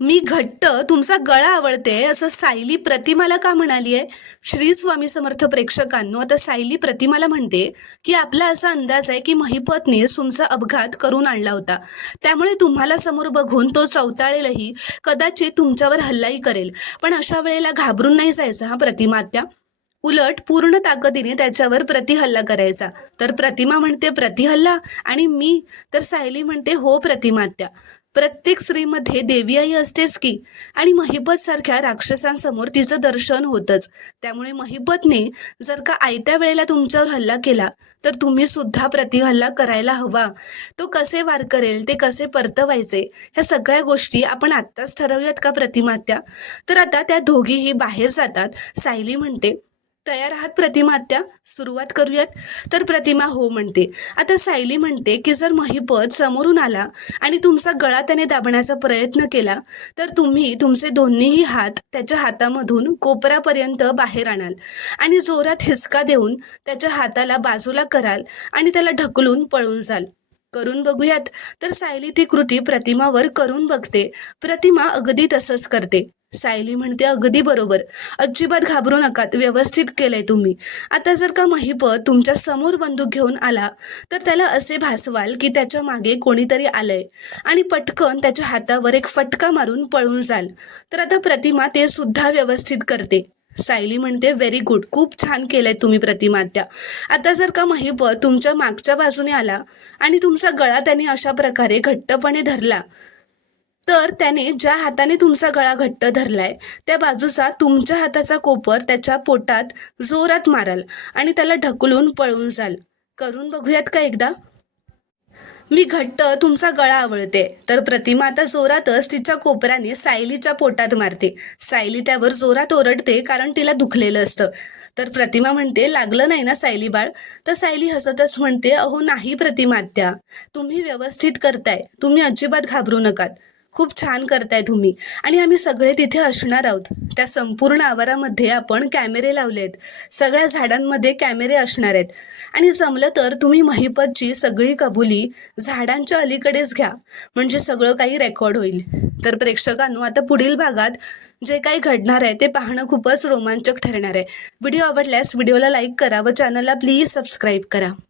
मी घट्ट तुमचा गळा आवडते असं सायली प्रतिमाला का म्हणाली आहे? श्री स्वामी समर्थ प्रेक्षकांनो, आता सायली प्रतिमाला म्हणते की आपला असा अंदाज आहे की महिपतने तुमचा अपघात करून आणला होता, त्यामुळे तुम्हाला समोर बघून तो चवताळेलही, कदाचित तुमच्यावर हल्लाही करेल. पण अशा वेळेला घाबरून नाही जायचं हा प्रतिमात्या, उलट पूर्ण ताकदीने त्याच्यावर प्रतिहल्ला करायचा. तर प्रतिमा म्हणते प्रतिहल्ला आणि मी, तर सायली म्हणते हो प्रतिमात्या, प्रत्येक स्त्रीमध्ये देवी आई असतेच की, आणि महिपत सारख्या राक्षसांसमोर तिचं दर्शन होतच. त्यामुळे महिपतने जर का आयत्या वेळेला तुमच्यावर हल्ला केला तर तुम्ही सुद्धा प्रतिहल्ला करायला हवा. तो कसे वार करेल, ते कसे परतवायचे, ह्या सगळ्या गोष्टी आपण आत्ताच ठरवूयात का प्रतिमात्या? तर आता त्या दोघीही बाहेर जातात. सायली म्हणते तयार आहात प्रतिमात्या, सुरुवात करूयात? तर प्रतिमा हो म्हणते. आता सायली म्हणते की जर महिपत समोरून आला आणि तुमचा गळा त्याने दाबण्याचा प्रयत्न केला तर तुम्ही तुमचे दोन्हीही हात त्याच्या हातामधून कोपरापर्यंत बाहेर आणाल आणि जोरात हिसका देऊन त्याच्या हाताला बाजूला कराल आणि त्याला ढकलून पळून जाल. करून बघूयात? तर सायली ती कृती प्रतिमावर करून बघते. प्रतिमा अगदी तसंच करते. सायली म्हणते अगदी बरोबर, अजिबात घाबरू नकात, व्यवस्थित केलंय तुम्ही. आता जर का महिपत तुमच्या समोर बंदूक घेऊन आला तर त्याला असे भासवाल की त्याच्या मागे कोणीतरी आलंय आणि पटकन त्याच्या हातावर एक फटका मारून पळून जाल. तर आता प्रतिमा ते सुद्धा व्यवस्थित करते. सायली म्हणते व्हेरी गुड, खूप छान केलंय तुम्ही प्रतिमात्या. आता जर का महिपत तुमच्या मागच्या बाजूने आला आणि तुमचा गळा त्याने अशा प्रकारे घट्टपणे धरला तर त्याने ज्या हाताने तुमचा गळा घट्ट धरलाय त्या बाजूचा तुमच्या हाताचा कोपर त्याच्या पोटात जोरात माराल आणि त्याला ढकलून पळून जाल. करून बघूयात का एकदा? मी घट्ट तुमचा गळा आवडते. तर प्रतिमा आता जोरातच तिच्या कोपराने सायलीच्या पोटात मारते. सायली त्यावर जोरात ओरडते कारण तिला दुखलेलं असतं. तर प्रतिमा म्हणते लागलं नाही ना सायली बाळ? तर सायली हसतच म्हणते अहो नाही प्रतिमात्या, तुम्ही व्यवस्थित करताय, तुम्ही अजिबात घाबरू नकात, खूप छान करताय तुम्ही. आणि आम्ही सगळे तिथे असणार आहोत. त्या संपूर्ण आवारामध्ये आपण कॅमेरे लावलेत, सगळ्या झाडांमध्ये कॅमेरे असणार आहेत. आणि जमलं तर तुम्ही महिपतची सगळी कबुली झाडांच्या अलीकडेच घ्या, म्हणजे सगळं काही रेकॉर्ड होईल. तर प्रेक्षकांनो, आता पुढील भागात जे काही घडणार आहे ते पाहणं खूपच रोमांचक ठरणार आहे. व्हिडिओ आवडल्यास व्हिडिओला लाईक करा व चॅनलला प्लीज सबस्क्राईब करा.